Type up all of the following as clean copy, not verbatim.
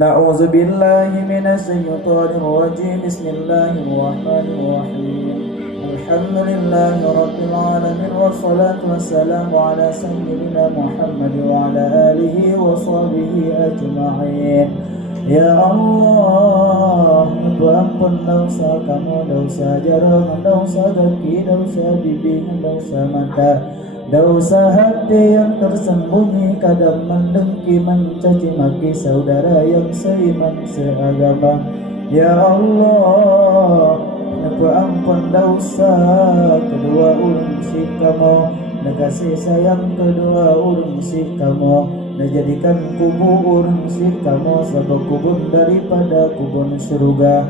نعوذ بالله من الشيطان الرجيم. بسم الله الرحمن الرحيم. الحمد لله رب العالمين، والصلاة والسلام على سيدنا محمد وعلى آله وصحبه أجمعين. Ya Allah, ampun dosa kamu, dosa jarang, dosa kaki, dosa bibir, dosa mata, dosa hati yang tersembunyi, kadang mendengki, mencaci maki saudara yang seiman seagama. Ya Allah, ampun dosa kedua urang si kamu, kasih sayang kedua urang si kamu, jadikan kubur si kamu sabuk kubur daripada kubur surga,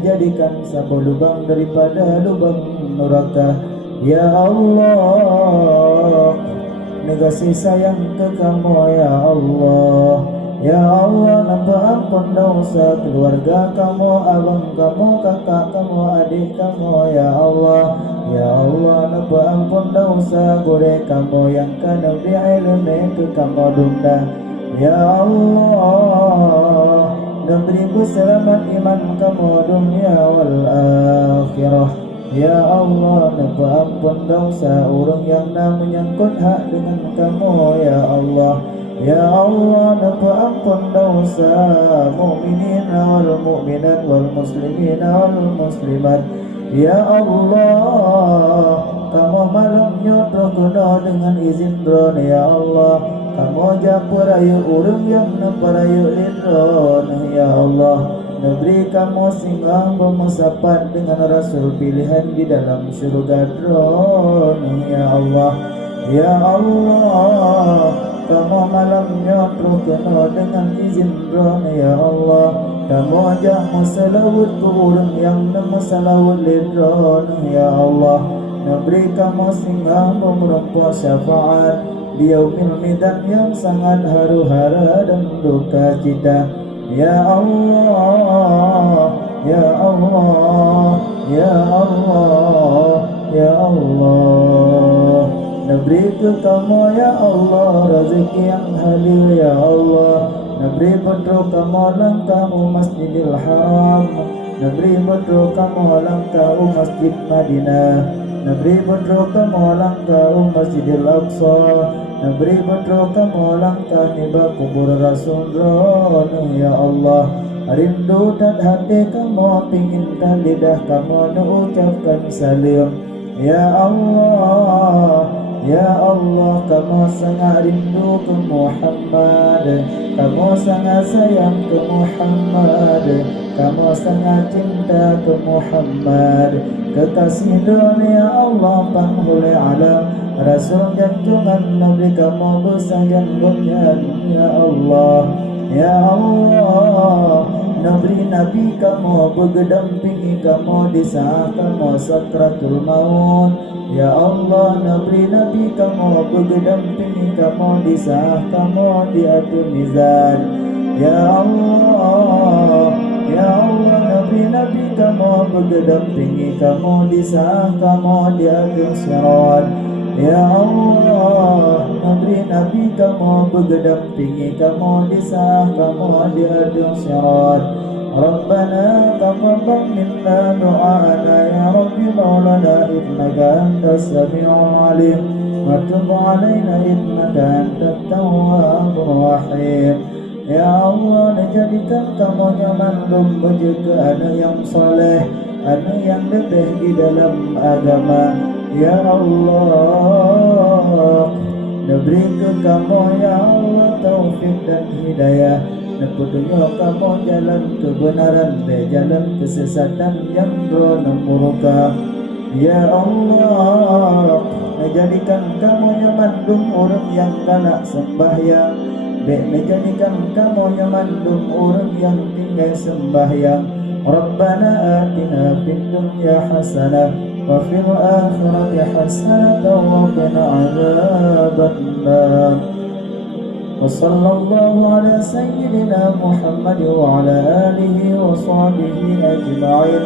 jadikan sabuk lubang daripada lubang neraka. Ya Allah, kasih sayang ke kamu. Ya Allah, ya Allah, ampun dosa keluarga kamu, abang kamu, kakak kamu, adik kamu. Ya Allah, ya Allah, ampun dosa gore kamu yang kena bi'ilmi ke kamu dunda. Ya Allah, beri selamat iman kamu dunia wal akhirah. Ya Allah, ampun dosa orang yang menyangkut hak dengan kamu. Ya Allah, ya Allah, ampun dosa mukminin wal mukminat wal muslimin wal muslimat. Ya Allah, kamu malam nyodro kena dengan izin dron. Ya Allah, kamu japurayu urung yang naparayu lidron. Ya Allah, negeri kamu singgah bermusapat dengan Rasul pilihan di dalam syurga dron. Ya Allah, ya Allah, kamu malam nyodro kena dengan izin dron. Ya Allah, kamu ajak musalawut ke urang yang nama salawut lidron. Ya Allah, negeri kamu singgah memerempuan syafaat di yaumil midan yang sangat haru-hara dan duka cita. Ya Allah, ya Allah, ya Allah, ya Allah, negeri ke kamu. Ya Allah, rezeki yang halal. Ya Allah, negeri betul kamu langkah Masjidil Haram, negeri betul kamu langkah Masjid Madinah, negeri betul kamu langkah Masjidil Aqsa, negeri betul kamu langkah tiba kubur Rasul. Ya Allah, rindu dan hati kamu, pingin dan lidah kamu ucapkan salam. Ya Allah, ya Allah, kamu sangat rindu ke Muhammad, kamu sangat sayang ke Muhammad, kamu sangat cinta ke Muhammad, kekasih dunia Allah penghulu alam, Rasul jantungan Nabi kamu bersayang bunyan. Ya Allah, ya Allah, Nabi kamu bergedampingi kamu di saat kamu sakratul maut. Ya Allah, Nabi kamu bergedampingi kamu di saat kamu di atur mizan. Ya Allah, ya Allah, Nabi kamu bergedampingi kamu di saat kamu di atur sirat. Ya Allah, Nabi kamu bergedampingi kamu di saat kamu di atur sirat. Rabbana taqabbal minna du'ana ya Rabbi maulana innaka antas sami'ul alim wa tub 'alaina innaka antat tawwabur rahim. Ya Allah, jadikan kamu nyaman berjaga anak yang soleh, anak yang lebih di dalam agama. Ya Allah, beri ke kamu ya Allah taufik dan hidayah, petunjuk kamu jalan kebenaran, jalan kesesatan yang murka. Ya Allah, jadikan kamu nyaman orang yang galak sembahyang, jadikan kamu nyaman orang yang tinggal sembahyang. Rabbana atina fid dunya hasanah wa fil akhirati hasanah wa qina adzabannar. وصلى الله على سيدنا محمد وعلى آله وصحبه أجمعين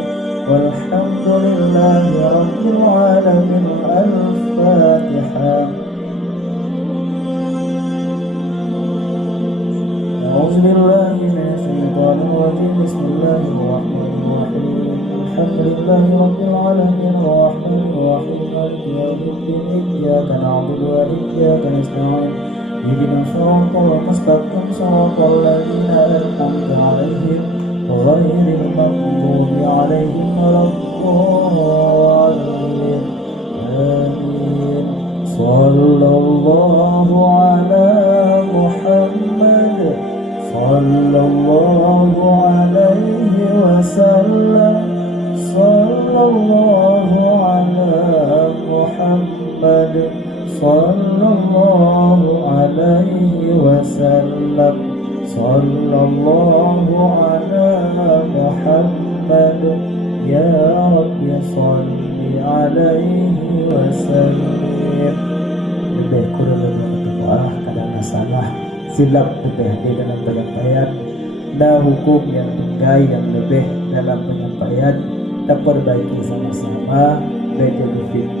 والحمد لله رب العالمين. الفاتحة. أعوذ بالله من الله الرحمن الرحيم الحمد لله رب العالمين الرحمن الرحيم مالك يوم الدين إياك نعبد وإياك نستعين اهدنا الصراط المستقيم صراط الذين أنعمت عليهم غير المغضوب عليهم ولا الضالين آمين صلى الله على محمد صلى الله عليه وسلم صلى الله على محمد صلى الله عليه وسلم صلى الله على محمد يا رب صل عليه وسلم. Lebih kurang berdoa kadang salah silap putih di dalam penyampaian dan hukum yang tunggai yang lebih dalam penyampaian dapat perbaiki sama-sama. Baik